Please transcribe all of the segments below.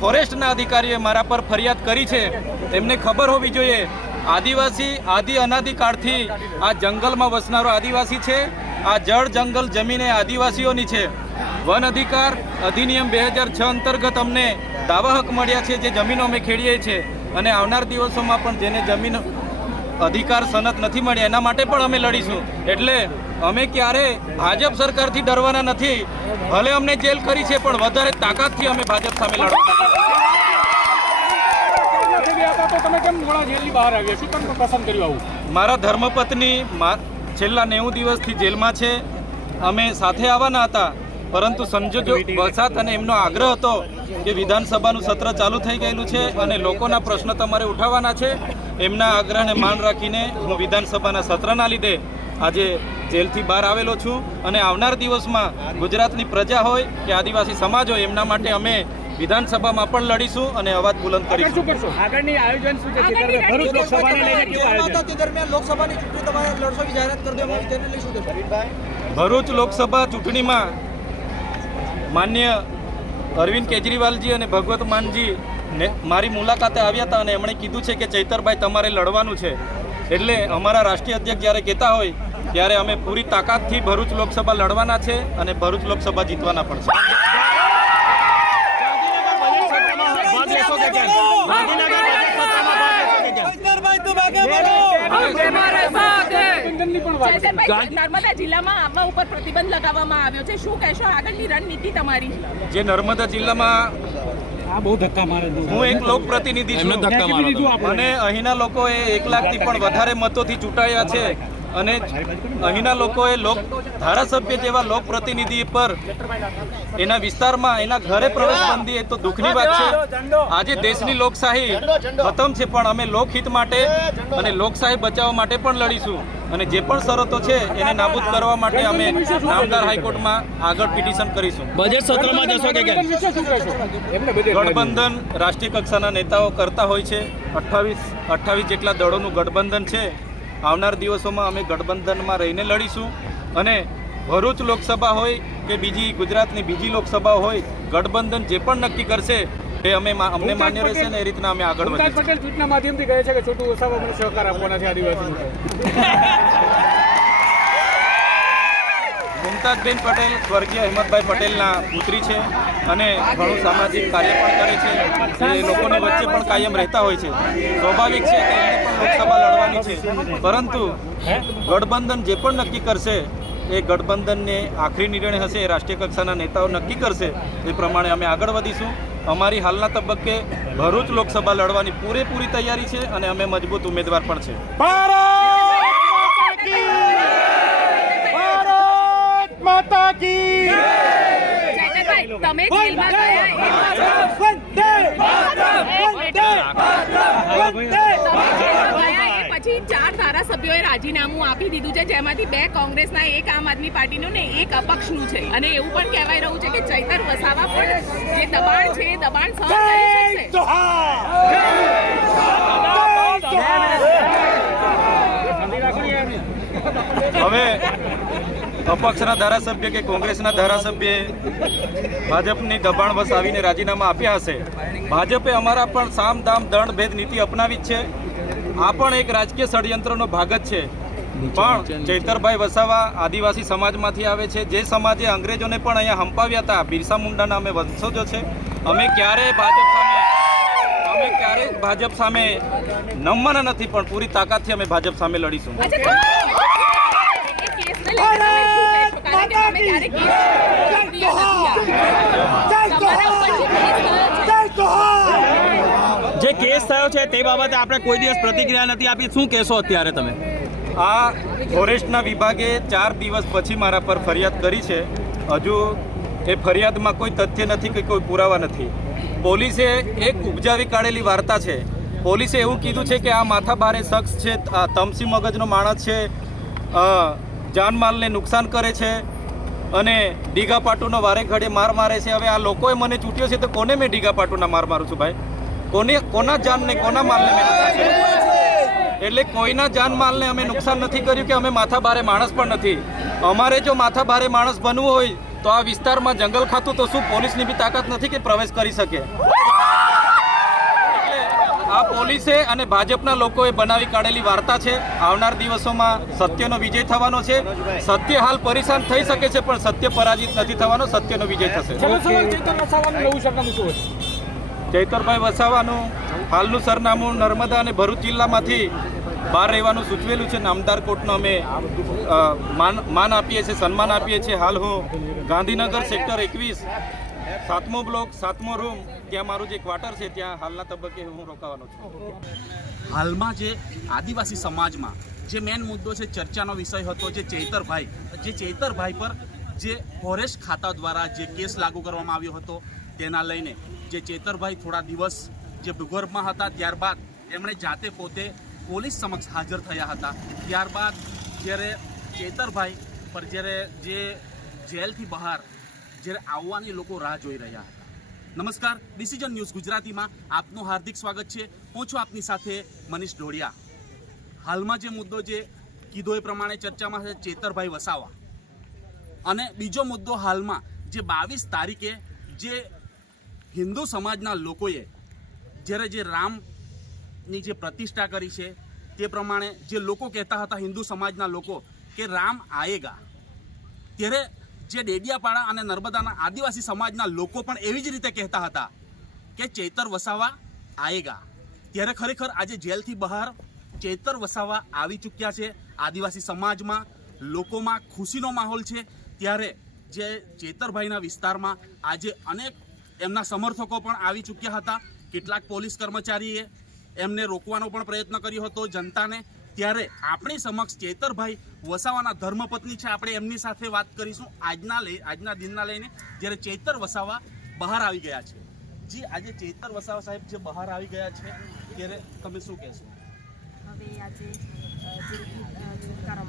ફોરેસ્ટના અધિકારીએ મારા પર ફરિયાદ કરી છે. તેમને ખબર હોવી જોઈએ. આદિવાસી, આદિ અનાદિકાળથી આ જંગલમાં વસનારો આદિવાસી છે. આ જળ જંગલ જમીન એ આદિવાસીઓની છે. વન અધિકાર અધિનિયમ બે હજાર છ અંતર્ગત અમને દાવા હક મળ્યા છે જે જમીનો અમે ખેડીએ છીએ. અને આવનાર દિવસોમાં પણ જેને જમીન અધિકાર સનત નથી મળ્યા, એના માટે પણ અમે લડીશું. એટલે અમે ક્યારે ભાજપ સરકારથી ડરવાના નથી. ભલે અમને જેલ કરી છે, પણ વધારે તાકાતથી અમે ભાજપ સામે આવું મારા ધર્મપત્ની છેલ્લા નેવું દિવસથી જેલમાં છે. અમે સાથે આવવાના હતા, પરંતુ સંજોગો વરસાદ અને એમનો આગ્રહ હતો કે વિધાનસભાનું સત્ર ચાલુ થઈ ગયેલું છે અને લોકોના પ્રશ્ન તમારે ઉઠાવવાના છે. એમના આગ્રહને માન રાખીને હું વિધાનસભાના સત્રના લીધે આજે જેલથી બહાર આવેલો છું અને આવનાર દિવસમાં ગુજરાતની પ્રજા હોય કે આદિવાસી સમાજ હોય એમના માટે અમે વિધાનસભામાં પણ લડીશું અને અવાજ બુલંદ કરીશું. આગળની આયોજન શું છે? ભરૂચ લોકસભાને લઈને કેવું આયોજન? દરમિયાન લોકસભાની ચૂંટણી તમારે લડશો જાહેરાત કરી દેવામાં આવી તેને લઈ શું ભરૂચ લોકસભા ચૂંટણીમાં માન્ય અરવિંદ કેજરીવાલજી અને ભગવત માનજી ને મારી મુલાકાતે આવ્યા હતા અને એમણે કીધું છે કે ચૈતરભાઈ તમારે લડવાનું છે. એટલે અમારા રાષ્ટ્રીય અધ્યક્ષ જ્યારે કહેતા હોય ત્યારે અમે પૂરી તાકાતથી ભરૂચ લોકસભા લડવાના છે અને ભરૂચ લોકસભા જીતવાના પણ છે. છે. છે જે નર્મદા જિલ્લામાં બહુ ધક્કા મારે હું એક લોકપ્રતિનિધિ છું. મેં કીધું દીધું અને અહીંના લોકોએ એક લાખથી પણ વધારે મતોથી ચૂંટાયા છે. અને અહીંના લોકોએ લોક ધારાસભ્ય જેવા લોકપ્રતિનિધિ પર એના વિસ્તારમાં એના ઘરે પ્રવેશ બંધી એ તો દુઃખની વાત છે. આજે દેશની લોકશાહી ખતમ છે પણ અમે લોકહિત માટે અને લોકશાહી બચાવવા માટે પણ લડીશું. અને જે પણ શરતો છે એને નાબૂદ કરવા માટે અમે નામદાર હાઈકોર્ટમાં આગળ પિટિશન કરીશું. બજેટ સત્રમાં જશો કે ગઠબંધન રાષ્ટ્રીય કક્ષાના નેતાઓ કરતા હોય છે. અઠ્ઠાવીસ અઠ્ઠાવીસ જેટલા દળોનું ગઠબંધન છે. આવનાર દિવસોમાં અમે ગઠબંધનમાં રહીને લડીશું અને ભરૂચ લોકસભા હોય કે બીજી ગુજરાતની બીજી લોકસભા હોય ગઠબંધન જે પણ નક્કી કરશે એ અમે મા- અમને માન્ય રહેશે ને એ રીતના અમે આગળ પટેલ ટ્વીટના માધ્યમથી કહે છે કે છોટું મને સહકાર આપવાના છે આદિવાસી. મુમતાજબેન પટેલ સ્વર્ગીય અહેમદભાઈ પટેલના પુત્રી છે અને ઘણું સામાજિક કાર્ય પણ કરે છે. જે લોકોની વચ્ચે પણ કાયમ રહેતા હોય છે. સ્વાભાવિક છે કે એમને પણ લોકસભા લડવાની છે. પરંતુ ગઠબંધન જે પણ નક્કી કરશે એ ગઠબંધનને આખરી નિર્ણય હશે એ રાષ્ટ્રીય કક્ષાના નેતાઓ નક્કી કરશે એ પ્રમાણે અમે આગળ વધીશું. અમારી હાલના તબક્કે ભરૂચ લોકસભા લડવાની પૂરેપૂરી તૈયારી છે અને અમે મજબૂત ઉમેદવાર પણ છે. જયસરભાઈ, તમે જેલમાં ગયા એ પછી ચાર ધારાસભ્યોએ રાજીનામું આપી દીધું છે જેમાંથી બે કોંગ્રેસના એક આમ આદમી પાર્ટીનું ને એક અપક્ષનું છે. અને એવું પણ કહેવાય રહ્યું છે કે ચૈતર વસાવા પણ જે દબાણ છે એ દબાણ સહન કરી શકશે. હવે અપક્ષના ધારાસભ્ય કે કોંગ્રેસના ધારાસભ્યએ ભાજપની દબાણ વસ આવીને રાજીનામા આપ્યા હશે? ભાજપે અમારા પણ સામ દામ દંડ ભેદ નીતિ અપનાવી છે. આ પણ એક રાજકીય ષડયંત્રનો ભાગ જ છે. પણ ચૈતરભાઈ વસાવા આદિવાસી સમાજમાંથી આવે છે. જે સમાજે અંગ્રેજોને પણ અહીંયા હંપાવ્યા હતા, બિરસા મુંડાના અમે વંશજો છે. અમે ક્યારેય ભાજપ સામે અમે અમે ક્યારેય ભાજપ સામે નમવાના નથી, પણ પૂરી તાકાતથી અમે ભાજપ સામે લડીશું. કે કેસ થયો છે, જે કેસ થયો છે તે બાબતે આપણે કોઈ દિવસ પ્રતિક્રિયા નથી આપી. શું કહેશો અત્યારે તમે? આ ફોરેસ્ટના વિભાગે ચાર દિવસ પછી મારા પર ફરિયાદ કરી છે. હજુ એ ફરિયાદમાં કોઈ તથ્ય નથી કે કોઈ પુરાવા નથી. પોલીસે એક ઉપજાવી કાઢેલી વાર્તા છે. પોલીસે એવું કીધું છે કે આ માથાભારે શખ્સ છે આ તમસી મગજનો માણસ છે જાનમાલને નુકસાન કરે છે અને ડીગા પાટુનો વારે ઘડે માર મારે છે. હવે આ લોકોએ મને ચૂંટ્યો છે તો કોને મેં ડીગા પાટુના માર મારું છું ભાઈ? કોને, કોના જાનને, કોના માલને મેં એટલે કોઈના જાન માલને અમે નુકસાન નથી કર્યું કે અમે માથા ભારે માણસ પણ નથી. અમારે જો માથા ભારે માણસ બનવું હોય તો આ વિસ્તારમાં જંગલ ખાતું તો શું પોલીસની બી તાકાત નથી કે પ્રવેશ કરી શકે? આ પોલીસે અને ભાજપના લોકોએ બનાવી કાઢેલી વાર્તા છે. આવનાર દિવસોમાં સત્યનો વિજય થવાનો છે. સત્ય હાલ પરેશાન થઈ શકે છે પણ સત્ય પરાજિત નથી થવાનો સત્યનો વિજય થશે. ચૈતરભાઈ વસાવાનું હાલનું સરનામું નર્મદા અને ભરૂચ જિલ્લામાંથી બહાર રહેવાનું સૂચવેલું છે. નામદાર કોર્ટનો અમે માન માન આપીએ છીએ સન્માન આપીએ છીએ. હાલ હું ગાંધીનગર સેક્ટર એકવીસ સાતમો બ્લોક સાતમો રૂમ ત્યાં મારું જે ક્વાર્ટર છે ત્યાં હાલના તબક્કે હું રોકાવાનો છું. હાલમાં જે આદિવાસી સમાજમાં જે મેન મુદ્દો છે ચર્ચાનો વિષય હતો જે ચૈતરભાઈ જે ચૈતરભાઈ પર જે ફોરેસ્ટ ખાતા દ્વારા જે કેસ લાગુ કરવામાં આવ્યો હતો તેના લઈને જે ચેતરભાઈ થોડા દિવસ જે ભૂગર્ભમાં હતા ત્યારબાદ એમણે જાતે પોતે પોલીસ સમક્ષ હાજર થયા હતા. ત્યારબાદ જ્યારે ચેતરભાઈ પર જ્યારે જે જેલથી બહાર જ્યારે આવવાની લોકો રાહ જોઈ રહ્યા હતા નમસ્કાર. ડિસિઝન ન્યૂઝ ગુજરાતીમાં આપનું હાર્દિક સ્વાગત છે. હું છું આપની સાથે મનીષ ઢોળિયા. હાલમાં જે મુદ્દો જે કીધો એ પ્રમાણે ચર્ચામાં છે ચેતરભાઈ વસાવા. અને બીજો મુદ્દો હાલમાં જે બાવીસ તારીખે જે હિન્દુ સમાજના લોકોએ જ્યારે જે રામની જે પ્રતિષ્ઠા કરી છે તે પ્રમાણે જે લોકો કહેતા હતા હિન્દુ સમાજના લોકો કે રામ આયેગા. ત્યારે જે ડેડિયાપાડા અને નર્મદાના આદિવાસી સમાજના લોકો પણ એવી જ રીતે કહેતા હતા કે ચેતર વસાવા આયેગા. ત્યારે ખરેખર આજે જેલથી બહાર ચેતર વસાવા આવી ચૂક્યા છે. આદિવાસી સમાજમાં લોકોમાં ખુશીનો માહોલ છે. ત્યારે જે ચેતરભાઈના વિસ્તારમાં આજે અનેક એમના સમર્થકો પણ આવી ચૂક્યા હતા. કેટલાક પોલીસ કર્મચારીએ એમને રોકવાનો પણ પ્રયત્ન કર્યો હતો જનતાને. ત્યારે આપણી સમક્ષ ચેતરભાઈ વસાવાના ધર્મપત્ની છે. આપણે એમની સાથે વાત કરીશું. આજના લઈ, આજના દિનના લઈને જ્યારે ચેતર વસાવા બહાર આવી ગયા છે. જી, આજે ચેતર વસાવા સાહેબ જે બહાર આવી ગયા છે, ત્યારે તમે શું કહેશો? હવે આજે છુટકારો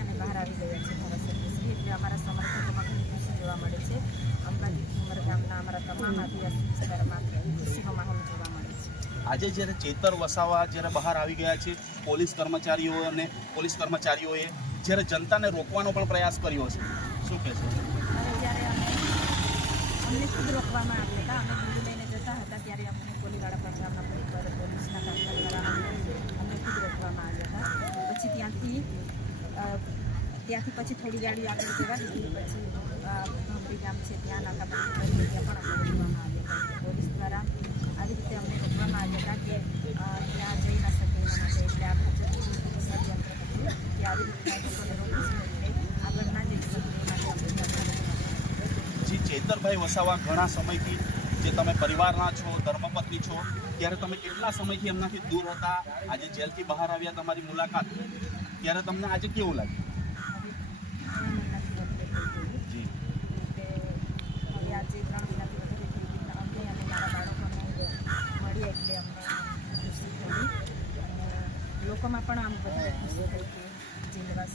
અને બહાર આવી ગયા છે અમારા જોવા મળે છે. અંબાજી ઉમરગામના અમારા તમામ આદિવાસી વિસ્તારમાં ખુશીનો માહોલ જોવા મળે આજે જ્યારે ચેતર વસાવા જ્યારે બહાર આવી ગયા છે, પોલીસ કર્મચારીઓ અને પોલીસ કર્મચારીઓએ જ્યારે જનતાને રોકવાનો પણ પ્રયાસ કર્યો છે. શું કહેશો અમે, અમને ખુદ રોકવામાં આવ્યા હતા. અમે લઈને જતા હતા ત્યારે અમને પંજાબના પોલીસ પોલીસના અમને ખુદ રોકવામાં આવ્યા હતા. પછી ત્યાંથી ત્યાંથી પછી થોડી ગાડી આગળ જવા દીધી. પછી ગામ છે ત્યાં નાકાબંધી પણ આવ્યા પોલીસ દ્વારા આવી રીતે અમને રોકવામાં આવ્યા હતા કે ત્યાં જઈ ન શકે ચેતરભાઈ વસાવા ઘણા સમયથી જે તમે પરિવારના છો, ધર્મપત્ની છો, ત્યારે તમે કેટલા સમયથી એમનાથી દૂર હતા? આજે જેલથી બહાર આવ્યા, તમારી મુલાકાત. ત્યારે તમને આજે કેવું લાગ્યું જી કે હવે આજે ત્રણ મહિનાથી વધારે થઈ ગયું અમને અને મારા બાળકોને મળી એટલે અમને ખુશી થઈ અને લોકોમાં પણ આમ વધારે ખુશી થઈ કે જેલવાસ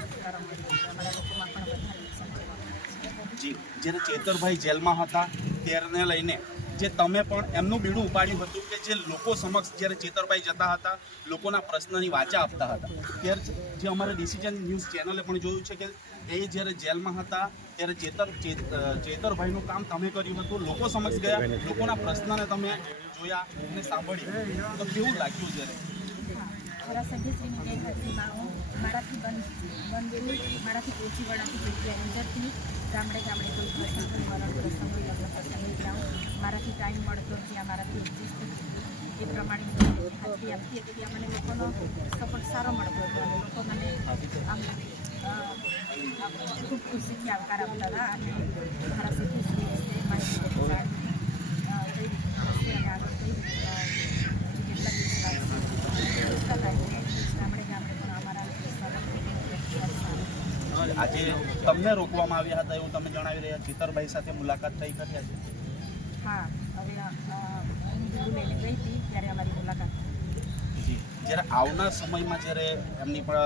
છુટકારો મળ્યો એટલે અમારા લોકોમાં પણ વધારે ઉત્સાહ જોવા મળે છે જી જ્યારે ચેતરભાઈ જેલમાં હતા ત્યારને લઈને, જે તમે પણ એમનું બીડું ઉપાડ્યું હતું કે જે લોકો સમક્ષ જ્યારે ચેતરભાઈ જતા હતા, લોકોના પ્રશ્નની વાચા આપતા હતા. ત્યારે જે અમારે ડિસિઝન ન્યૂઝ ચેનલે પણ જોયું છે કે એ જ્યારે જેલમાં હતા, ત્યારે ચેતર ચેત- ચેતરભાઈનું કામ તમે કર્યું હતું, લોકો સમક્ષ ગયા, લોકોના પ્રશ્નને તમે જોયા અને સાંભળ્યું. તો કેવું લાગ્યું જ્યારે? ધારાસભ્યશ્રીની ગેરહાજરીમાં હું બંધ મારાથી ઓછી જગ્યાએ અંદરથી ગામડે ગામડે કોઈ જાઉં મારાથી ટાઈમ મળતો જ્યાં મારાથી એ પ્રમાણે આપતી હતી ત્યાં મને લોકોનો સપોર્ટ સારો મળતો હતો લોકો મને આમ ખૂબ ખુશીથી આવકાર આપતા હતા અને મારા સુધી અ, કઈ રીતે થશે અને આગળ કઈ રીતે કેટલા દિવસ લાગશે પૂછતા હતા એટલે ગામડે ગામડે પણ અમારા વિસ્તારમાં પ્રતિસાદ સારો આજે તમને રોકવામાં આવ્યા હતા એવું તમે જણાવી રહ્યા ચિતરભાઈ સાથે મુલાકાત થઈ કરી આજે? હા હવે ત્યારે અમારી મુલાકાત જી. જ્યારે આવનાર સમયમાં જ્યારે એમની પર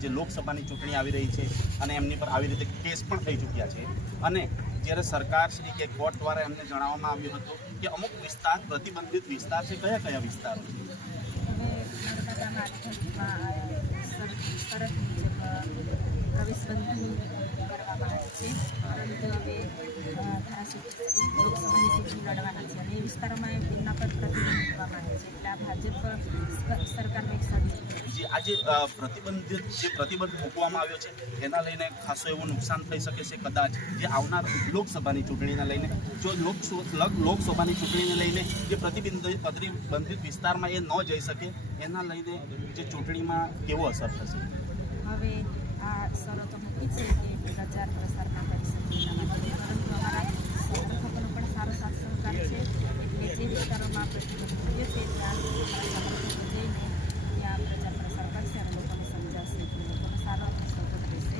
જે લોકસભાની ચૂંટણી આવી રહી છે અને એમની પર આવી રીતે કેસ પણ થઈ ચૂક્યા છે અને જ્યારે સરકારશ્રી કે કોર્ટ દ્વારા એમને જણાવવામાં આવ્યું હતું કે અમુક વિસ્તાર પ્રતિબંધિત વિસ્તાર છે કયા કયા વિસ્તારો? છે હવે નર્મદાના આઠમાં શરત મુજબ પ્રવેશબંધી કરવામાં આવે છે. પરંતુ હવે લોકસભાની ચૂંટણી લડવાના છે અને એ વિસ્તારોમાં એમના પર પ્રતિબંધ મૂકવામાં આવે છે. એટલે આ ભાજપ સરકારનો એક સાબિત જે આજે અ, પ્રતિબંધિત જે પ્રતિબંધ મૂકવામાં આવ્યો છે એના લઈને ખાસો એવું નુકસાન થઈ શકે છે કદાચ જે આવનાર લોકસભાની ચૂંટણીને લઈને. જો લોકસ- લોકસભાની ચૂંટણીને લઈને જે પ્રતિબંધિત પ્રતિબંધિત વિસ્તારમાં એ ન જઈ શકે એના લઈને જે ચૂંટણીમાં કેવો અસર થશે? હવે શરતો મૂકી છે કે પ્રચાર પ્રસાર ના કરી શકે એના માટે પરંતુ અમારા સમર્થકોનો પણ સારો સાથ સહકાર છે એટલે જે. વિસ્તારોમાં પ્રતિબંધ મૂક્યો છે ત્યાં સમર્થકો જઈને ત્યાં પ્રચાર પ્રસાર કરશે અને લોકોને સમજાવશે એટલે સારો સપોર્ટ રહેશે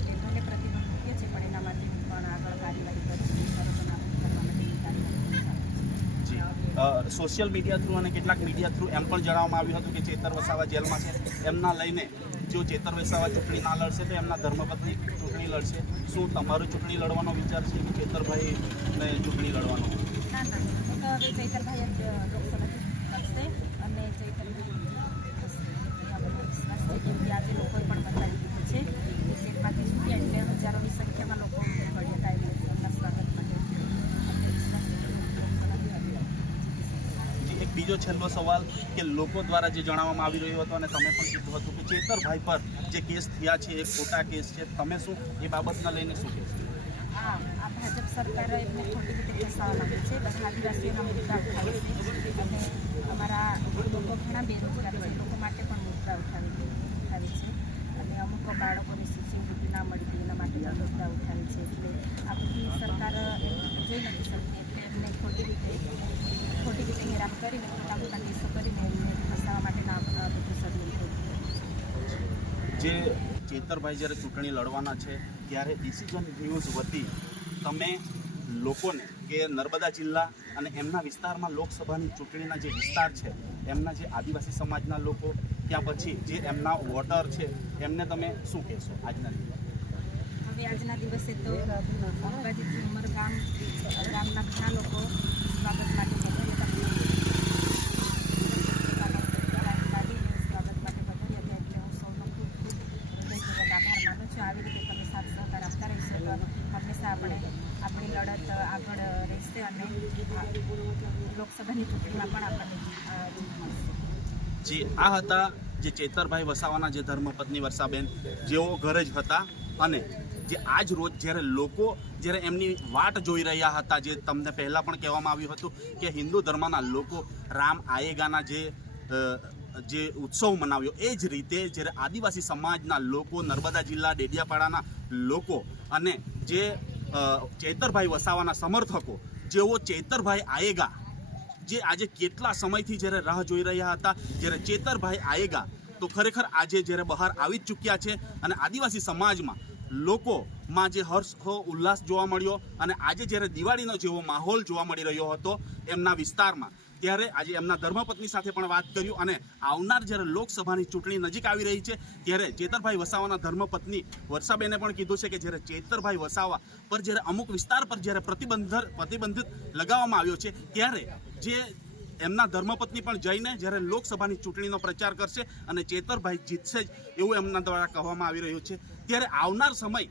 કે ભલે પ્રતિબંધ મૂક્યો છે પણ એના માટે પણ આગળ કાર્યવાહી કરીશ શરતો કરવા માટેની કાર્યવાહી સોશિયલ મીડિયા થ્રુ અને કેટલાક મીડિયા થ્રુ એમ પણ જણાવવામાં આવ્યું હતું કે ચેતર વસાવા જેલમાં છે. એમના લઈને જો ચેતર વૈસાવા ચૂંટણી ના લડશે તો એમના ધર્મપત્ની ચૂંટણી લડશે. શું તમારું ચૂંટણી લડવાનો વિચાર છે કે ચેતરભાઈને ચૂંટણી લડવાનો ના ના હું તો હવે ચૈતરભાઈ જ લોકસભાથી કરશે અને ચૈતરભાઈ થશે એમાં મને વિશ્વાસ છે કેમ કે આજે લોકોએ પણ બતાવી દીધું છે કે જેલમાંથી છૂટ્યા એટલે હજારોની સંખ્યામાં લોકો મળ્યા હતા એટલે એમના સ્વાગત માટે અમને વિશ્વાસ છે કે લોકસભાથી જે એક બીજો છેલ્લો સવાલ કે લોકો દ્વારા જે જણાવવામાં આવી રહ્યો હતો અને તમે પણ કીધું હતું કે ચેતરભાઈ પર જે કેસ થયા છે એ ખોટા કેસ છે, તમે શું એ બાબતના લઈને શું કહેશો? આ ભાજપ સરકાર એમને ખોટી રીતે ફસાવા માંગે છે, બધા આદિવાસીઓના મુદ્દા ઉઠાવે છે, અને અમારા લોકો ઘણા બેરોજગાર છે, લોકો માટે પણ મુદ્દા ઉઠાવે છે ઉઠાવે છે, અને અમુક બાળકોને શિષ્યવૃત્તિ ના મળતી એના માટે પણ મુદ્દા ઉઠાવે છે, એટલે આ બધી સરકાર જોઈ નથી શકતી, એટલે એમને ખોટી રીતે ખોટી રીતે હેરાન કરીને ખોટા ખોટા કેસો કરીને એમને ફસાવા માટેના આ બધું ષડયંત્ર જે ચેતરભાઈ જ્યારે ચૂંટણી લડવાના છે, ત્યારે ડિસિઝન ન્યૂઝ વતી તમે લોકોને કે નર્મદા જિલ્લા અને એમના વિસ્તારમાં લોકસભાની ચૂંટણીના જે વિસ્તાર છે, એમના જે આદિવાસી સમાજના લોકો, ત્યાં પછી જે એમના વોટર છે, એમને તમે શું કહેશો આજના દિવસે? આજના દિવસે તો અંબાજીથી ઉમરગામ ગામના ઘણા લોકો સ્વાગત માટે પધાર્યા હતા લાવીને સ્વાગત માટે પધાર્યા હતા એટલે હું સૌનો ખૂબ ખૂબ હૃદયપૂર્વક આભાર માનું છું આવી રીતે તમે સાથ સહકાર આપતા રહેશો તો હંમેશા આપણે આપણી લડત આગળ રહેશે અને લોકસભાની ચૂંટણીમાં પણ આપણને જે, આ હતા જે ચેતરભાઈ વસાવાના જે ધર્મપત્ની વર્ષાબેન જેઓ ઘરે જ હતા અને જે આજ રોજ જ્યારે લોકો, જ્યારે એમની વાટ જોઈ રહ્યા હતા, જે તમને પહેલાં પણ કહેવામાં આવ્યું હતું કે હિન્દુ ધર્મના લોકો રામ આયેગાના જે જે ઉત્સવ મનાવ્યો, એ જ રીતે જ્યારે આદિવાસી સમાજના લોકો, નર્મદા જિલ્લા, ડેડિયાપાડાના લોકો અને જે ચેતરભાઈ વસાવાના સમર્થકો, જેઓ ચેતરભાઈ આયેગા, જે આજે કેટલા સમયથી જ્યારે રાહ જોઈ રહ્યા હતા, જ્યારે ચેતરભાઈ આયેગા, તો ખરેખર આજે જ્યારે બહાર આવી જ ચૂક્યા છે અને આદિવાસી સમાજમાં લોકોમાં જે હર્ષ ઉલ્લાસ જોવા મળ્યો અને આજે જ્યારે દિવાળીનો જેવો માહોલ જોવા મળી રહ્યો હતો, એમના વિસ્તારમાં ત્યારે આજે એમના ધર્મપત્ની સાથે પણ વાત કર્યું અને આવનાર જ્યારે લોકસભાની ચૂંટણી નજીક આવી રહી છે, ત્યારે ચેતરભાઈ વસાવાના ધર્મપત્ની વર્ષાબેને પણ કીધું છે કે જ્યારે ચેતરભાઈ વસાવા પર જ્યારે અમુક વિસ્તાર પર જ્યારે પ્રતિબંધ પ્રતિબંધિત લગાવવામાં આવ્યો છે, ત્યારે જે એમના ધર્મપત્ની પણ જઈને જ્યારે લોકસભાની ચૂંટણીનો પ્રચાર કરશે અને ચેતરભાઈ જીતશે જ એવું એમના દ્વારા કહેવામાં આવી રહ્યું છે. ત્યારે આવનાર સમય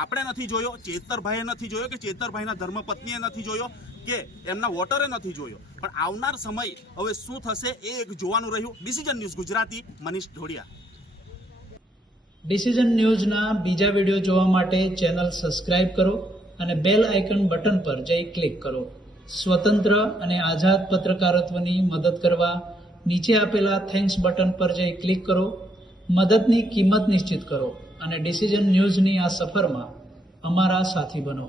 આપણે નથી જોયો, ચેતરભાઈએ નથી જોયો કે ચેતરભાઈના ધર્મપત્નીએ નથી જોયો? કે એમના વોટરે નથી જોયો. પણ આવનાર સમય હવે શું થશે એ એક જોવાનું રહ્યું. Decision news Gujarati, Manish Dhodiya. Decision ન્યૂઝના બીજા વીડિયો જોવા માટે ચેનલ સબસ્ક્રાઇબ કરો અને બેલ આઇકન બટન પર જઈ ક્લિક કરો. સ્વતંત્ર અને આઝાદ પત્રકારત્વની મદદ કરવા નીચે આપેલા થેન્ક્સ બટન પર જઈ ક્લિક કરો. મદદની કિંમત નિશ્ચિત કરો અને ડિસિઝન ન્યૂઝની આ સફરમાં અમારા સાથી બનો.